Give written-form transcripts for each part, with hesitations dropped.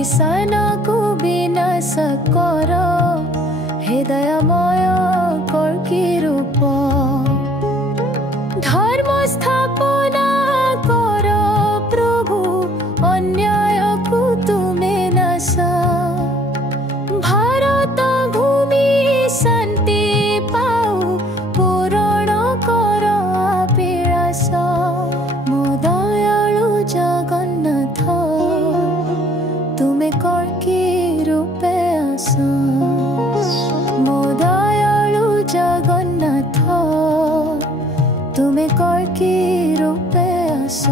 पाकिस्तान को विनाश कर हे दयामय कल्कि रूप धर्म स्थापना कर प्रभु अन्याय को तुमे नाश भारत भूमि शांति पाऊ पूरण कर अभिलाष मो दयालु जगन्नाथ तुमे कल्कि रूपे आस मो दयालु जगन्नाथ तुमे कल्कि रूपे आस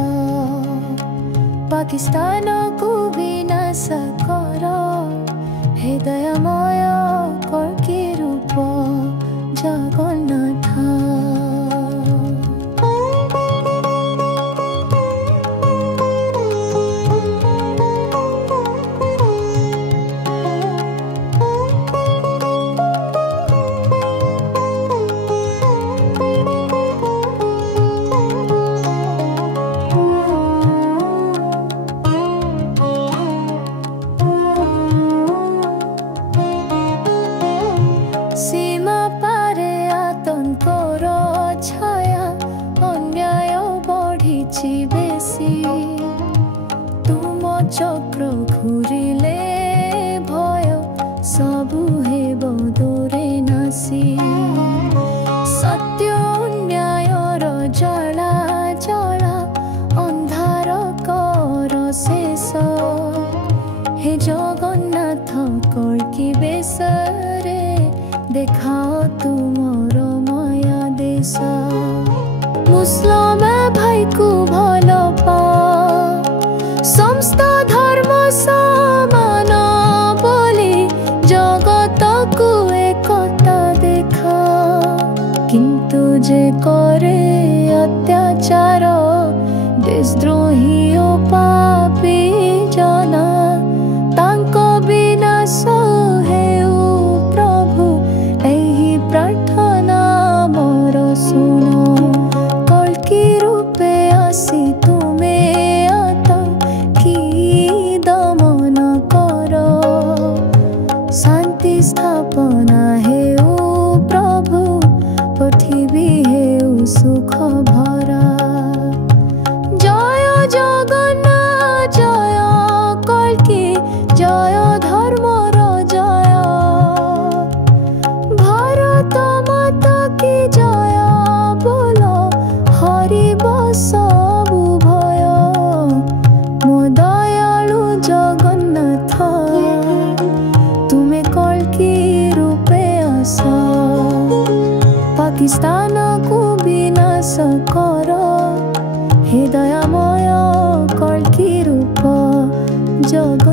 पाकिस्तान को विनाश कर हे दयामय कल्कि रूप जगन्नाथ। सीमा पारे आतंकर छाया अन्याय बढ़ी बेसी तुम चक्र घूरिले भय सबु हेब दूरे नासी सत्य अन्यायर जला जला अंधार कर शेष हे जगन्नाथ कल्कि बेसरे देखाओ तुमर माया देश मुस्लिम भाई को भल पा समस्त धर्म समान बोली जगत को एकता देखा किंतु जे करे अत्याचार देशद्रोही ओ पापी जना तांको विनाश हेउ प्रभु एही प्रार्थना मोर सुनो कल्कि रूपे आसी तुमे आतंकी दमन करो शांति स्थापना हेउ प्रभु पृथ्वी हेउ सुख भरा जय जगन्नाथ जय कल्कि जय धर्मर जय भारत माता की जय बोलो हरिब सबु भय मो दयालु जगन्नाथ तुमे कल्कि रूपे आस पाकिस्तान को विनाश कर हे दयामय कल्कि रूप जग